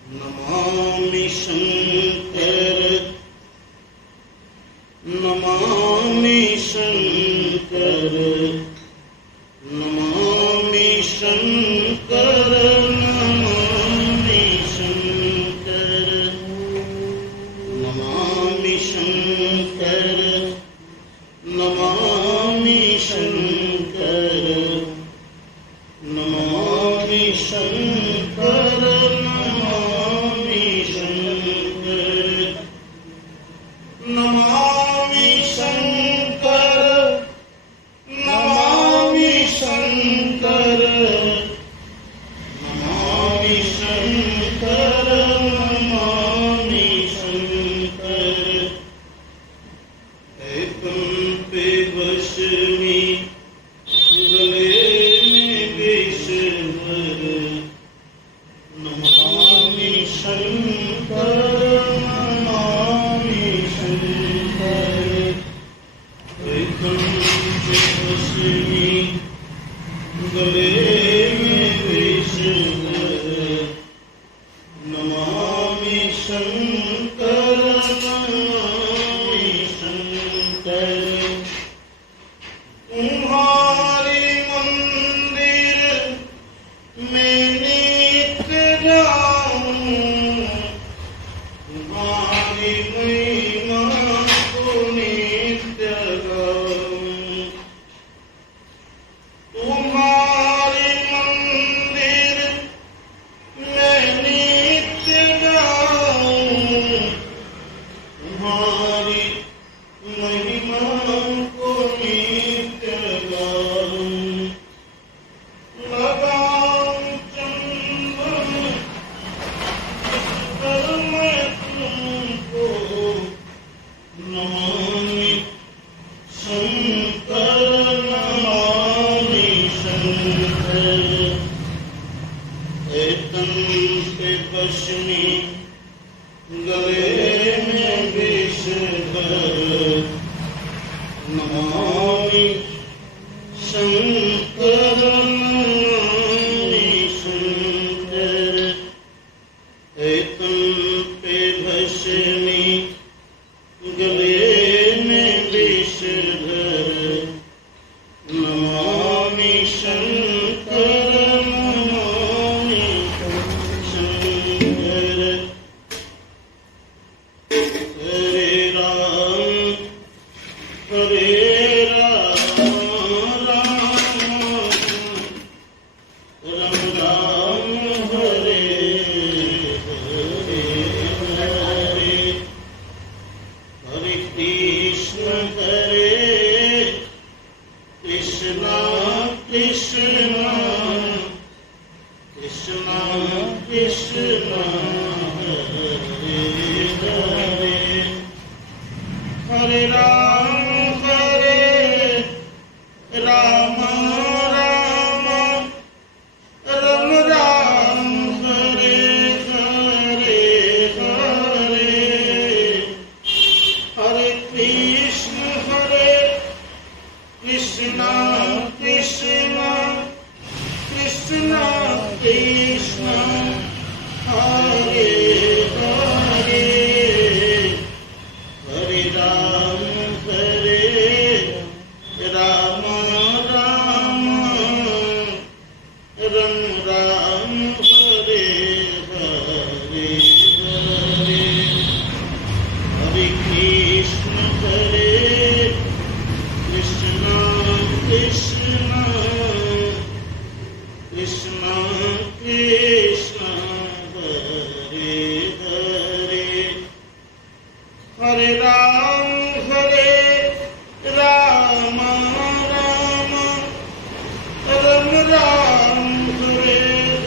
नमामि शंकर नमामि नमामि शंकर नमामि शंकर नमामि शंकर नमामि शंकर नमामि शंकर नमामि शंकर नमामि शंकर नमामि शंकर नमामि शंकर नमामि शंकर नमामि शंकर है तुम पे बस में गले में विष भर नमामि शंकर नमामि शंकर है तुम पे बस में गले में विष भर नमामि शंकर नमामि शंकर तुम्हारे मंदिर में नित्य जाऊं तुम्हारी महिमा को नित्य गाऊं तुम्हारे मंदिर में नित्य जाऊं तुम्हारी महिमा को नित्य गाऊं लगाऊं चंदन पर मैं तुमको नमामि शंकर नमामि शंकर है तन पे बस में गले में विष भर नमामि शंकर नमामि शंकर है तुम पे भस में गले में विष भर नमामि शंकर नमामि शंकर हरे राम राम राम हरे हरे हरे हरे कृष्ण कृष्ण कृष्ण कृष्ण हरे हरे हरे राम राम राम राम हरे हरे हरे हरे कृष्ण कृष्ण कृष्ण कृष्ण हरे हरे हरे राम राम राम हरे हरे हरे हरे कृष्ण कृष्ण कृष्ण कृष्ण कृष्ण हरे हरे हरे राम राम राम हरे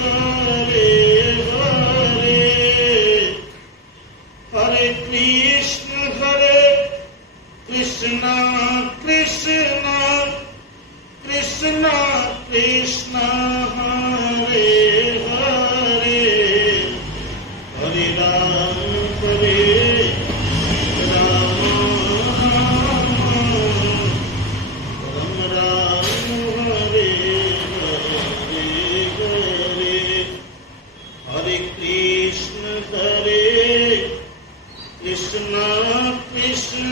हरे हरे हरे कृष्ण कृष्ण कृष्ण कृष्ण कृष्ण हरे हरे हरे राम राम राम हरे हरे हरे हरे कृष्ण कृष्ण कृष्ण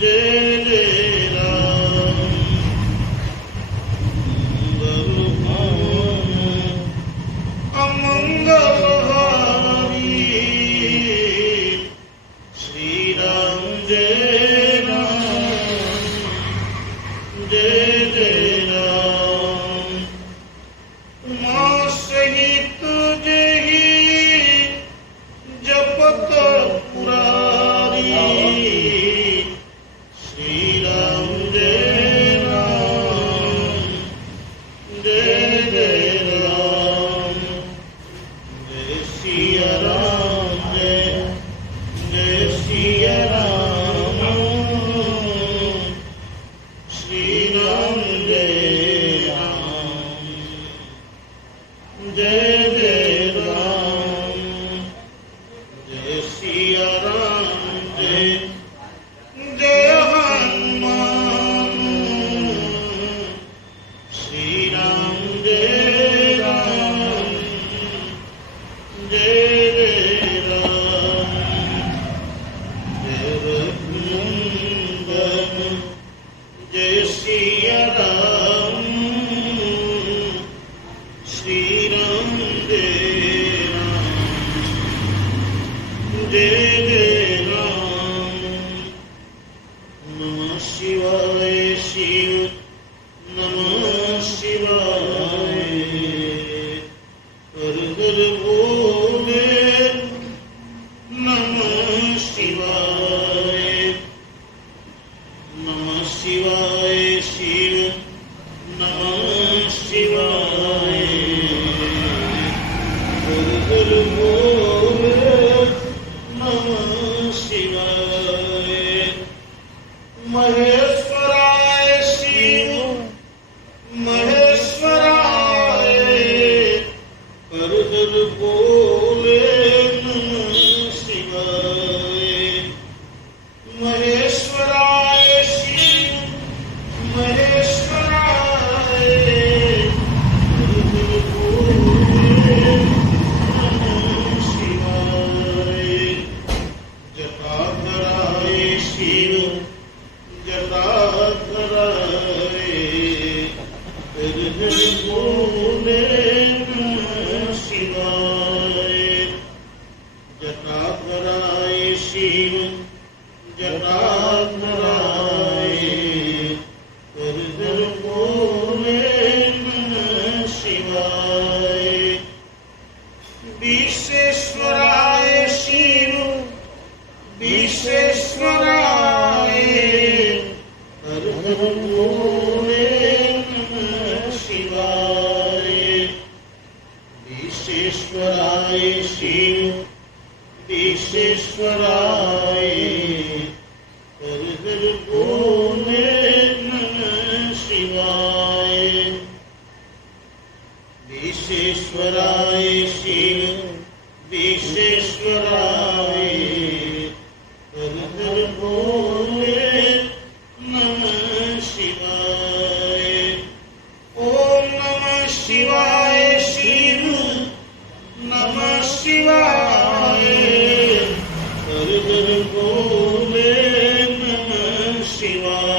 जय जय राम अमंगलहारी श्री राम जय राम जय जय राम उमा सहित जही जपत पुरारी श्री राम जय राम जय जय राम जय सिया राम जय जय सिया राम श्री राम जय राम जय जय राम जय सिया राम जय जय हनुमान श्री राम जय राम जय जय राम जय रघुनंदन जय सिया राम श्री राम जय राम जय जय राम नमः शिवाय शिव नमः शिवाय हर हर भोले नमः शिवाय नमः शिवाय शिव नमः शिवाय हर हर भोले नमः शिवाय महेश्वराय शिव महेश्वराय हर हर भोले नमः शिवाय महेश्वराय शिव महेश्वराय हर हर भोले नमः शिवाय जटाधराय शिव जटाधराय हर हर भोले नमः शिवाय जटाधराय शिव जटाधराय हर हर भोले नमः शिवाय विश्वेश्वराय शिव विश्वेश्वराय हर हर भोले नमः शिवाय विश्वेश्वराय शिव विश्वेश्वराय हर हर भोले नमः शिवाय विश्वेश्वराय शिव विश्वेश्वराय हर हर भोले नमः शिवाय ओम नमः शिवाय शिव नमः शिवाय हर हर भोले नमः शिवाय